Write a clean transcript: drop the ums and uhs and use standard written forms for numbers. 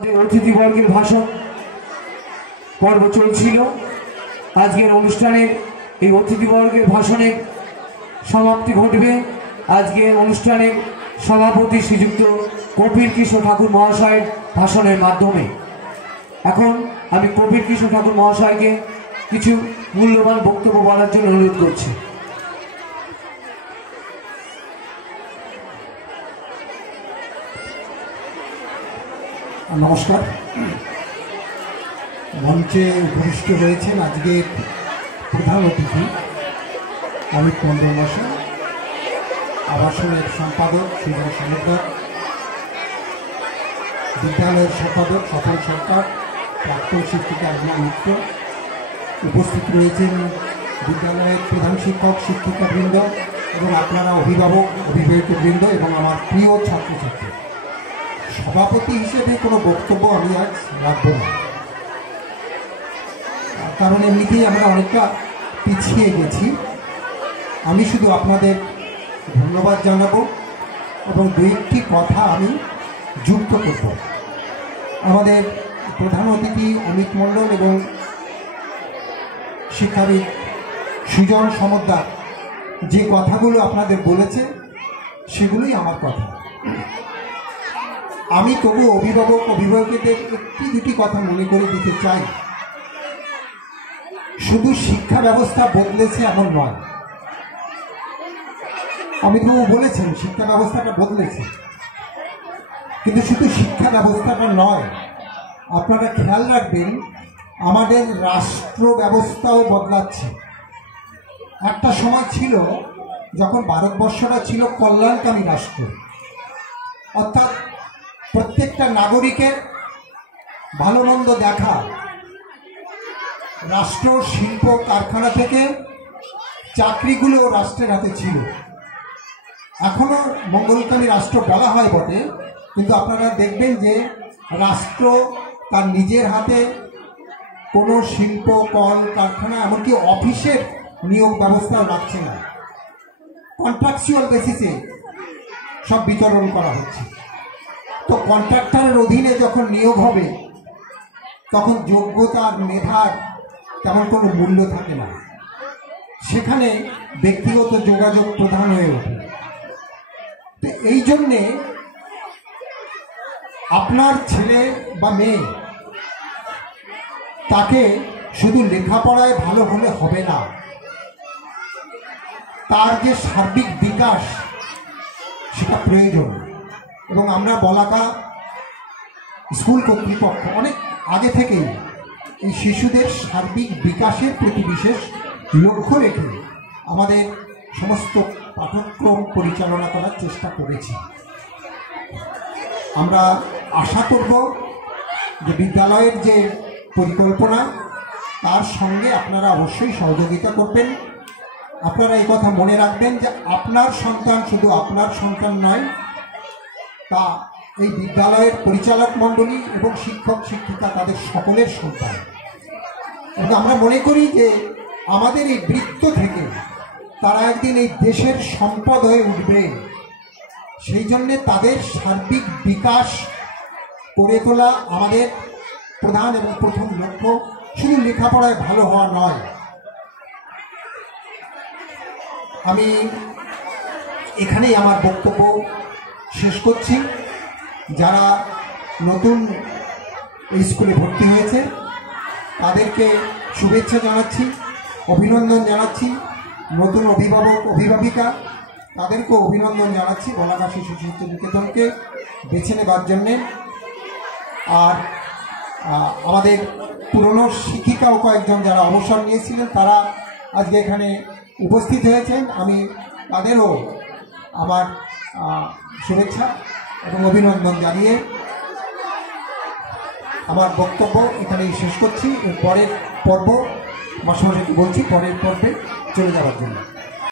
অতিথিবর্গের ভাষণ পর্ব চলছিল। আজকের অনুষ্ঠানের এই অতিথিবর্গের ভাষণের সমাপ্তি ঘটবে আজকের অনুষ্ঠানের সভাপতি শ্রীযুক্ত কপিল কৃষ্ণ ঠাকুর মহাশয়ের ভাষণের মাধ্যমে। এখন আমি কপিল কৃষ্ণ ঠাকুর মহাশয়কে কিছু মূল্যবান বক্তব্য বলার জন্য অনুরোধ করছি। নমস্কার। মঞ্চে উপবিষ্ট রয়েছেন আজকের প্রধান অতিথি অমিত মণ্ডল মশাই, আবাসনের সম্পাদক সুজন সমুদ্র, বিদ্যালয়ের সম্পাদক স্বপন সরকার, প্রাক্তন শিক্ষিকা রীমা মিত্র, উপস্থিত রয়েছেন বিদ্যালয়ের প্রধান শিক্ষক শিক্ষিকাবৃন্দ এবং আপনারা অভিভাবক অভিভাবকবৃন্দ এবং আমার প্রিয় ছাত্রছাত্রী। সভাপতি হিসেবে কোনো বক্তব্য আমি আজ রাখব না, কারণ এমনিতেই আমরা অনেকটা পিছিয়ে গেছি। আমি শুধু আপনাদের ধন্যবাদ জানাবো এবং দু একটি কথা আমি যুক্ত করব। আমাদের প্রধান অতিথি অমিত মণ্ডল এবং শিক্ষাবিদ সুজন সমদ্দার যে কথাগুলো আপনাদের বলেছে সেগুলোই আমার কথা। আমি তবু অভিভাবকদের একটি দুটি কথা মনে করে দিতে চাই। শুধু শিক্ষা ব্যবস্থা বদলেছে এমন নয়। অমিতবাবু বলেছেন শিক্ষা ব্যবস্থাটা বদলেছে, কিন্তু শুধু শিক্ষা ব্যবস্থাটা নয়, আপনারা খেয়াল রাখবেন আমাদের রাষ্ট্র ব্যবস্থাও বদলাচ্ছে। একটা সময় ছিল যখন ভারতবর্ষটা ছিল কল্যাণকামী রাষ্ট্র, অর্থাৎ প্রত্যেকটা নাগরিকের ভালো মন্দ দেখা, রাষ্ট্র শিল্প কারখানা থেকে চাকরিগুলো রাষ্ট্রের হাতে ছিল। এখনো মঙ্গলকামী রাষ্ট্র বলা হয় বটে, কিন্তু আপনারা দেখবেন যে রাষ্ট্র তার নিজের হাতে কোনো শিল্প কল কারখানা এমনকি অফিসের নিয়োগ ব্যবস্থাও রাখছে না। কন্ট্রাকচুয়াল বেসিসে সব বিতরণ করা হচ্ছে। তো কন্ট্রাক্টরের অধীনে যখন নিয়োগ হবে তখন যোগ্যতার মেধার তেমন কোনো মূল্য থাকে না, সেখানে ব্যক্তিগত যোগাযোগ প্রধান হয়ে ওঠে। তো এই জন্যে আপনার ছেলে বা মেয়ে তাকে শুধু লেখাপড়ায় ভালো হলে হবে না, তার যে সার্বিক বিকাশ সেটা প্রয়োজন। এবং আমরা বলাকা স্কুল কর্তৃপক্ষ অনেক আগে থেকেই এই শিশুদের সার্বিক বিকাশের প্রতি বিশেষ লক্ষ্য রেখে আমাদের সমস্ত পাঠ্যক্রম পরিচালনা করার চেষ্টা করেছি। আমরা আশা করব যে বিদ্যালয়ের যে পরিকল্পনা তার সঙ্গে আপনারা অবশ্যই সহযোগিতা করবেন। আপনারা এই কথা মনে রাখবেন যে আপনার সন্তান শুধু আপনার সন্তান নয়, তা এই বিদ্যালয়ের পরিচালক মণ্ডলী এবং শিক্ষক শিক্ষিকা তাদের সকলের সন্তান। এবং আমরা মনে করি যে আমাদের এই বৃত্ত থেকে তারা একদিন এই দেশের সম্পদ হয়ে উঠবে। সেই জন্যে তাদের সার্বিক বিকাশ করে তোলা আমাদের প্রধান এবং প্রথম লক্ষ্য। শুধু লেখাপড়ায় ভালো হওয়া নয়। আমি এখানেই আমার বক্তব্য শেষ করছি। যারা নতুন এই স্কুলে ভর্তি হয়েছে তাদেরকে শুভেচ্ছা জানাচ্ছি, অভিনন্দন জানাচ্ছি। নতুন অভিভাবক অভিভাবিকা তাদেরকেও অভিনন্দন জানাচ্ছি বলাকা শিশু সাহিত্য নিকেতনকে বেছে নেবার জন্যে। আর আমাদের পুরনো শিক্ষিকাও কয়েকজন যারা অবসর নিয়েছিলেন তারা আজকে এখানে উপস্থিত হয়েছেন। আমি তাদেরও আমার শুভেচ্ছা এবং অভিনন্দন জানিয়ে আমার বক্তব্য এখানেই শেষ করছি। পরের পর্ব মাসে বলছি পরের পর্বে চলে যাওয়ার জন্য।